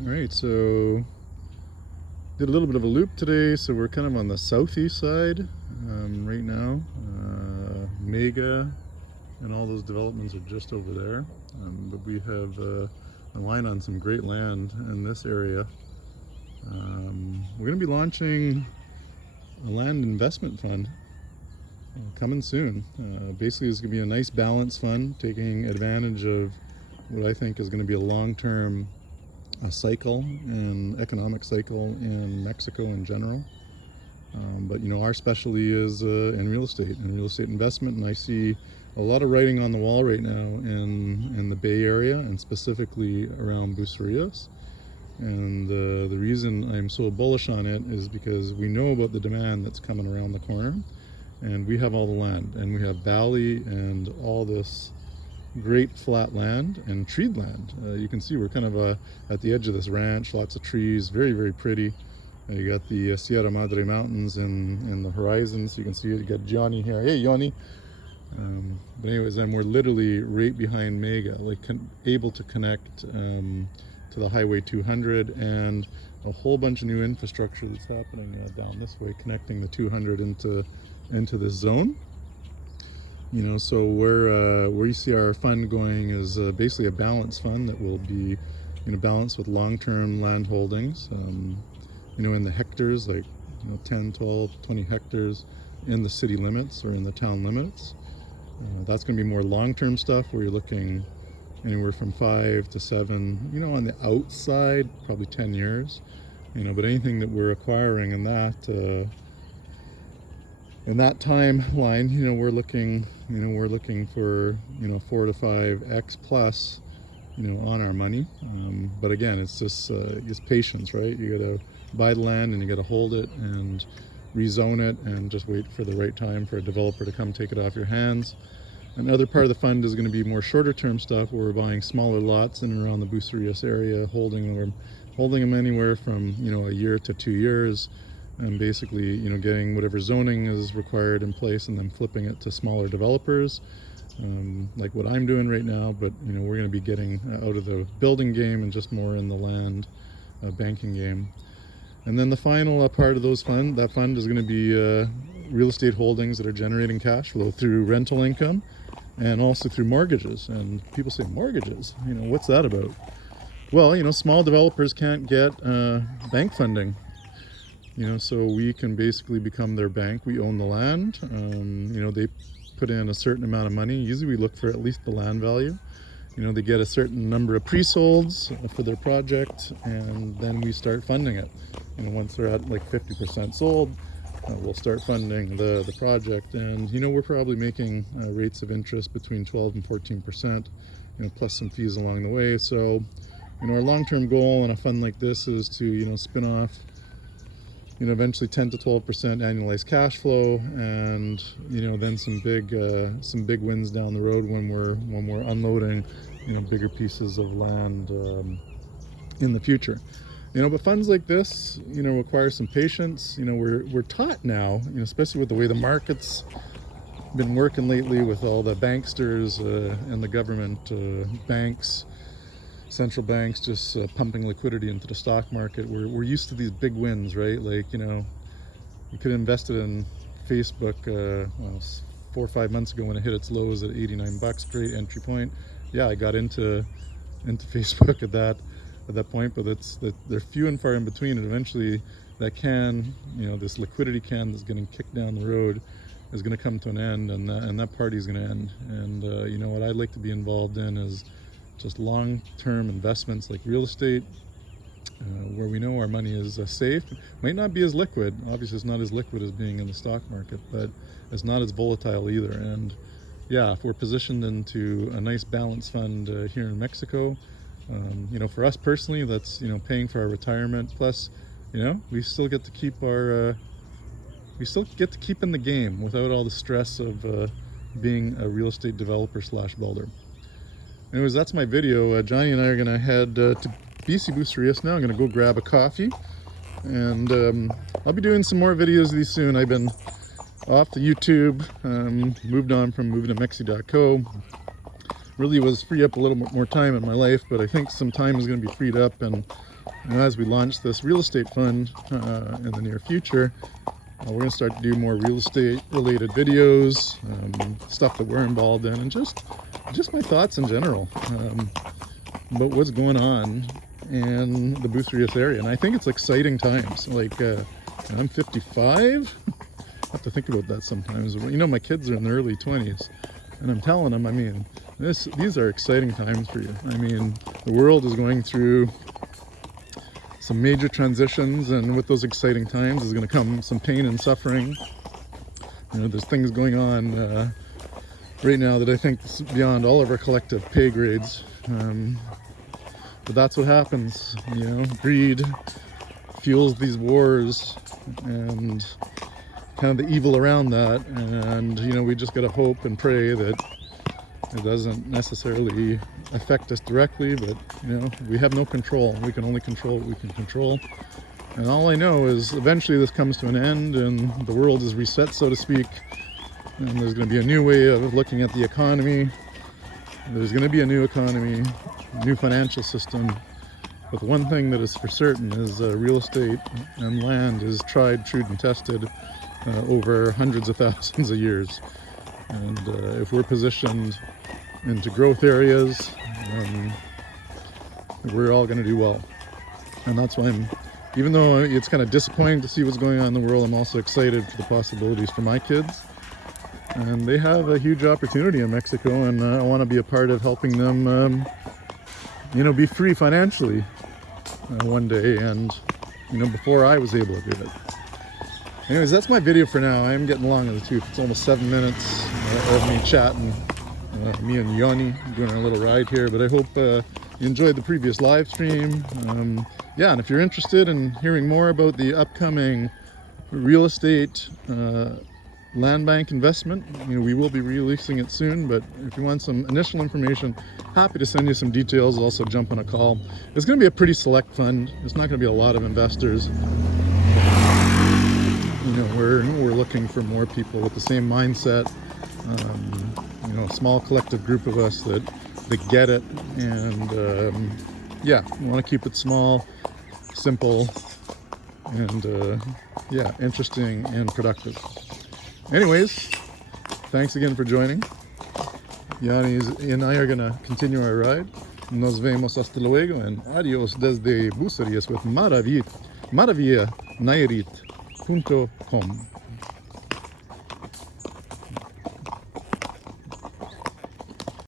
All right, so did a little bit of a loop today, so we're kind of on the southeast side right now. Mega and all those developments are just over there, but we have a line on some great land in this area. We're going to be launching a land investment fund coming soon. Basically, it's going to be a nice balance fund, taking advantage of what I think is going to be a long-term cycle and economic cycle in Mexico in general. But you know, our specialty is in real estate and real estate investment, and I see a lot of writing on the wall right now in the Bay Area and specifically around Bucerias. And the reason I'm so bullish on it is because we know about the demand that's coming around the corner, and we have all the land, and we have valley and all this great flat land and treed land. You can see we're kind of at the edge of this ranch, lots of trees, very, very pretty. You got the Sierra Madre Mountains in the horizon, so you can see it. You got Johnny here. Hey, Johnny. But anyways, we're literally right behind Mega, like able to connect to the Highway 200 and a whole bunch of new infrastructure that's happening down this way, connecting the 200 into this zone. You know, so where you see our fund going is basically a balanced fund that will be, you know, balanced with long-term land holdings, you know, in the hectares, like, you know, 10, 12, 20 hectares in the city limits or in the town limits. That's going to be more long-term stuff where you're looking anywhere from 5 to 7, you know, on the outside, probably 10 years, you know, but anything that we're acquiring in that timeline, you know, we're looking for, you know, 4 to 5x plus, you know, on our money. But again, it's just patience, right? You got to buy the land and you got to hold it and rezone it and just wait for the right time for a developer to come take it off your hands. Another part of the fund is going to be more shorter term stuff where we're buying smaller lots in and around the Bucerias area, holding them anywhere from, you know, a year to 2 years, and basically, you know, getting whatever zoning is required in place and then flipping it to smaller developers, like what I'm doing right now. But you know, we're going to be getting out of the building game and just more in the land banking game. And then the final part of that fund is going to be real estate holdings that are generating cash flow through rental income and also through mortgages. And people say, mortgages, you know, what's that about? Well, you know, small developers can't get bank funding. You know, so we can basically become their bank. We own the land. You know, they put in a certain amount of money. Usually we look for at least the land value. You know, they get a certain number of pre-solds for their project, and then we start funding it. You know, once they're at like 50% sold, we'll start funding the project. And, you know, we're probably making rates of interest between 12 and 14%, you know, plus some fees along the way. So, you know, our long-term goal in a fund like this is to, you know, spin off, you know, eventually 10 to 12% annualized cash flow, and you know, then some big wins down the road when we're unloading, you know, bigger pieces of land in the future. You know, but funds like this, you know, require some patience. You know, we're taught now, you know, especially with the way the market's been working lately with all the banksters and the government banks, central banks just pumping liquidity into the stock market. We're used to these big wins, right? Like, you know, you could have invested in Facebook 4 or 5 months ago when it hit its lows at $89, great entry point. Yeah, I got into Facebook at that point, but they're few and far in between, and eventually that can, you know, this liquidity can that's getting kicked down the road is going to come to an end, and that party is going to end. And you know, what I'd like to be involved in is just long-term investments like real estate, where we know our money is safe. Might not be as liquid. Obviously, it's not as liquid as being in the stock market, but it's not as volatile either. And yeah, if we're positioned into a nice balanced fund here in Mexico, you know, for us personally, that's, you know, paying for our retirement. Plus, you know, we still get to keep in the game without all the stress of being a real estate developer / builder. Anyways, that's my video. Johnny and I are going to head to BC Bucerias now. I'm going to go grab a coffee, and I'll be doing some more videos of these soon. I've been off the YouTube, moved on from moving to Mexi.co. Really was free up a little bit more time in my life, but I think some time is going to be freed up, and And as we launch this real estate fund in the near future, we're going to start to do more real estate related videos, stuff that we're involved in, and just my thoughts in general about what's going on in the Bucerias area. And I think it's exciting times. Like I'm 55. I have to think about that sometimes. You know, my kids are in their early 20s, and I'm telling them, I mean, these are exciting times for you. I mean, the world is going through some major transitions, and with those exciting times is going to come some pain and suffering. You know, there's things going on right now that I think is beyond all of our collective pay grades. But that's what happens, you know, greed fuels these wars and kind of the evil around that. And, you know, we just got to hope and pray that it doesn't necessarily affect us directly, but, you know, we have no control. We can only control what we can control. And all I know is eventually this comes to an end and the world is reset, so to speak. And there's going to be a new way of looking at the economy. There's going to be a new economy, new financial system. But the one thing that is for certain is real estate and land is tried, true, and tested over hundreds of thousands of years. And if we're positioned into growth areas, we're all going to do well. And that's why even though it's kind of disappointing to see what's going on in the world, I'm also excited for the possibilities for my kids. And they have a huge opportunity in Mexico, and I want to be a part of helping them, you know, be free financially one day, and, you know, before I was able to do it. Anyways, that's my video for now. I am getting long in the tooth. It's almost 7 minutes of me chatting, me and Yanni doing our little ride here. But I hope you enjoyed the previous live stream. Yeah, and if you're interested in hearing more about the upcoming real estate land bank investment, you know, we will be releasing it soon. But if you want some initial information, happy to send you some details. Also jump on a call. It's going to be a pretty select fund. It's not going to be a lot of investors. You know, we're looking for more people with the same mindset. You know, a small collective group of us that get it, and yeah, we want to keep it small, simple, and yeah, interesting and productive. Anyways, thanks again for joining. Yanni and I are gonna continue our ride. Nos vemos hasta luego, and adios desde Bucerias with Maravilla Nayarit.com.